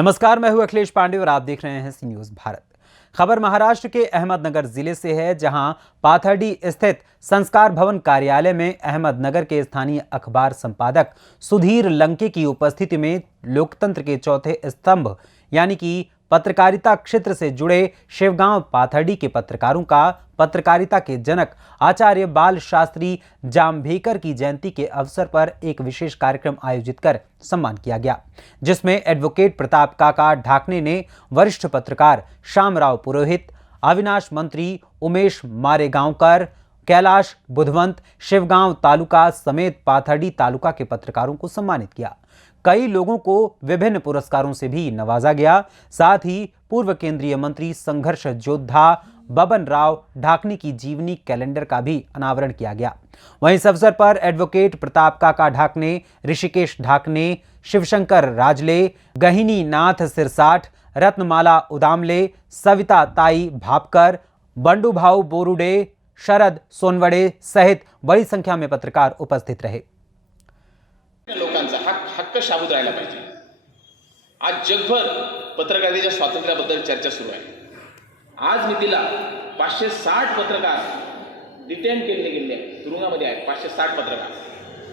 नमस्कार, मैं हूं अखिलेश पांडे और आप देख रहे हैं सी न्यूज भारत। खबर महाराष्ट्र के अहमदनगर जिले से है, जहां पाथर्डी स्थित संस्कार भवन कार्यालय में अहमदनगर के स्थानीय अखबार संपादक सुधीर लंके की उपस्थिति में लोकतंत्र के चौथे स्तंभ यानी कि पत्रकारिता क्षेत्र से जुड़े शिवगांव पाथर्डी के पत्रकारों का पत्रकारिता के जनक आचार्य बाल शास्त्री जाम्भेकर की जयंती के अवसर पर एक विशेष कार्यक्रम आयोजित कर सम्मान किया गया, जिसमें एडवोकेट प्रताप काका ढाकणे ने वरिष्ठ पत्रकार श्यामराव पुरोहित, अविनाश मंत्री उमेश मारेगांवकर, कैलाश बुधवंत, शिवगांव तालुका समेत पाथर्डी तालुका के पत्रकारों को सम्मानित किया। कई लोगों को विभिन्न पुरस्कारों से भी नवाजा गया। साथ ही पूर्व केंद्रीय मंत्री संघर्ष योद्धा बबन राव ढाकणे की जीवनी कैलेंडर का भी अनावरण किया गया। वहीं इस अवसर पर एडवोकेट प्रताप काका ढाकणे, ऋषिकेश ढाकणे, शिवशंकर राजले, गहिनी नाथ सिरसाठ, रत्नमाला उदामले, सविता ताई भापकर, बंडू भाऊ बोरुडे, शरद सोनवड़े सहित बड़ी संख्या में पत्रकार उपस्थित रहे। लोकांचा हक्क शाबूत राहिला पाहिजे। आज जगभर पत्रकारितेच्या स्वातंत्र्याबद्दल चर्चा सुरू आहे। आज मितीला 560 पत्रकार डिटेन केले गेले आहेत, तुरुंगामध्ये आहेत 560 पत्रकार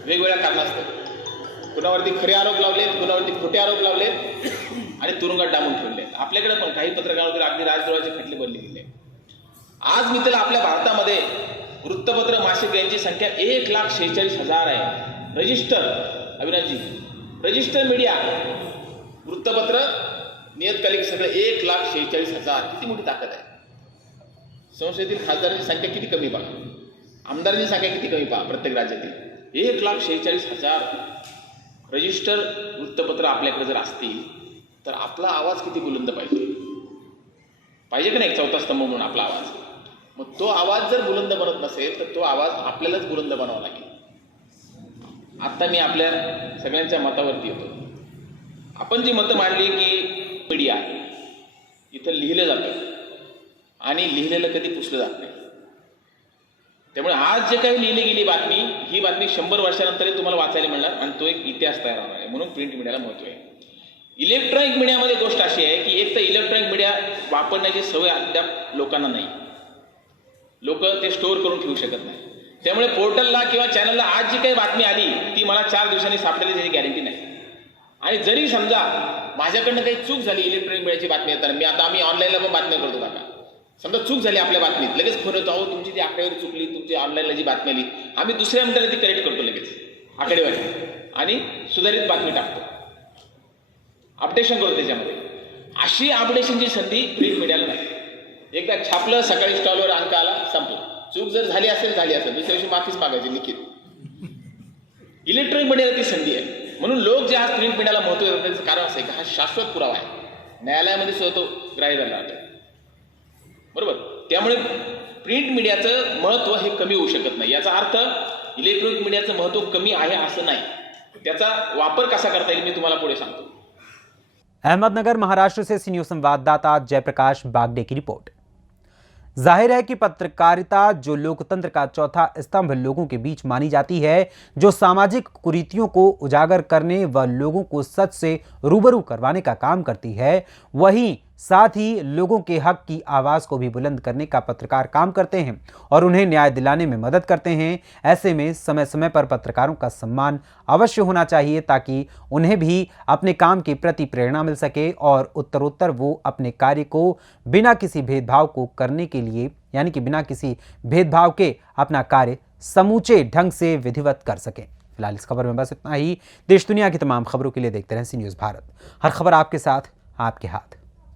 वेगवेगळ्या कारणास्तव। कुणावरती खरे आरोप लावलेत, कुणावरती खोटे आरोप लावलेत आणि तुरुंगात डांबून ठेवले आहेत। आपल्याकडे पण काही पत्रकारांवर अगदी राजद्रोहाचे खटले भरले गेले। आज मितीला आपल्या भारतामध्ये वृत्तपत्र मासिक यांची संख्या 1,46,000 आहे। रजिस्टर अविनाशजी, रजिस्टर मीडिया वृत्तपत्र नियतकालिक सगळे 1,46,000, किती मोठी ताकद आहे। संसदेतील खासदारांची संख्या किती कमी पहा, आमदारांची संख्या किती कमी पहा प्रत्येक राज्यातील। 1,46,000 रजिस्टर वृत्तपत्र आपल्याकडे जर असतील तर आपला आवाज किती बुलंद पाहिजे की नाही, चौथा स्तंभ म्हणून आपला आवाज। मग तो आवाज जर बुलंद बनत नसेल तर तो आवाज आपल्यालाच बुलंद बनावा लागेल। आता मी आपल्या सगळ्यांच्या मतावरती येतो। आपण जी मतं मांडली की मीडिया इथं लिहिलं जातं आणि लिहिलेलं कधी पुसलं जात नाही, त्यामुळे आज जे काही लिहिली गेली बातमी, ही बातमी 100 वर्षानंतरही तुम्हाला वाचायला मिळणार आणि तो एक इतिहास तयार होणार आहे। म्हणून प्रिंट मीडियाला महत्त्व आहे। इलेक्ट्रॉनिक मीडियामध्ये गोष्ट अशी आहे की एक तर इलेक्ट्रॉनिक मीडिया वापरण्याची सवय अद्याप लोकांना नाही, लोक ते स्टोअर करून ठेवू शकत नाही। त्यामुळे पोर्टलला किंवा चॅनलला आज जी काही बातमी आली ती मला 4 दिवसांनी सापडेल याची गॅरंटी नाही। आणि जरी समजा माझ्याकडनं काही चूक झाली इलेक्ट्रॉनिक मीडियाची बातमी येताना, आम्ही ऑनलाईनला पण बातम्या करतो काका, समजा चूक झाली आपल्या बातमीत, लगेच फोन येतो, अहो तुमची ती आकडेवारी चुकली, तुमची ऑनलाईनला जी बातमी आली, आम्ही दुसऱ्या मिनिटाला ती करेक्ट करतो लगेच आकडेवारी आणि सुधारित बातमी टाकतो, अपडेशन करतो त्याच्यामध्ये। अशी अपडेशनची संधी प्रिंट मीडियाला नाही। एकदा छापलं, सकाळी स्टॉलवर अंक आला, संपलं। चूक जर झाली असेल दुसऱ्या दिवशी माफीच मागायची लिखित। इलेक्ट्रॉनिक मीडियाला ती संधी आहे। म्हणून लोक जे आज प्रिंट मीडियाला महत्त्व देतात त्याचं कारण असं आहे की हा शाश्वत पुरावा आहे, न्यायालयामध्ये सुद्धा तो ग्राह्य धरला जातो, बरोबर। त्यामुळे प्रिंट मीडियाचं महत्त्व हे कमी होऊ शकत नाही। याचा अर्थ इलेक्ट्रॉनिक मीडियाचं महत्त्व कमी आहे असं नाही, त्याचा वापर कसा करता येईल मी तुम्हाला पुढे सांगतो। अहमदनगर महाराष्ट्र से सी न्यूज संवाददाता जयप्रकाश बागडे की रिपोर्ट। जाहिर है कि पत्रकारिता जो लोकतंत्र का चौथा स्तंभ लोगों के बीच मानी जाती है, जो सामाजिक कुरीतियों को उजागर करने व लोगों को सच से रूबरू करवाने का काम करती है, वहीं साथ ही लोगों के हक की आवाज़ को भी बुलंद करने का पत्रकार काम करते हैं और उन्हें न्याय दिलाने में मदद करते हैं। ऐसे में समय समय पर पत्रकारों का सम्मान अवश्य होना चाहिए ताकि उन्हें भी अपने काम के प्रति प्रेरणा मिल सके और उत्तरोत्तर वो अपने कार्य को बिना किसी भेदभाव को करने के लिए यानी कि बिना किसी भेदभाव के अपना कार्य समूचे ढंग से विधिवत कर सकें। फिलहाल इस खबर में बस इतना ही। देश दुनिया की तमाम खबरों के लिए देखते रहें सी न्यूज़ भारत। हर खबर आपके साथ, आपके हाथ।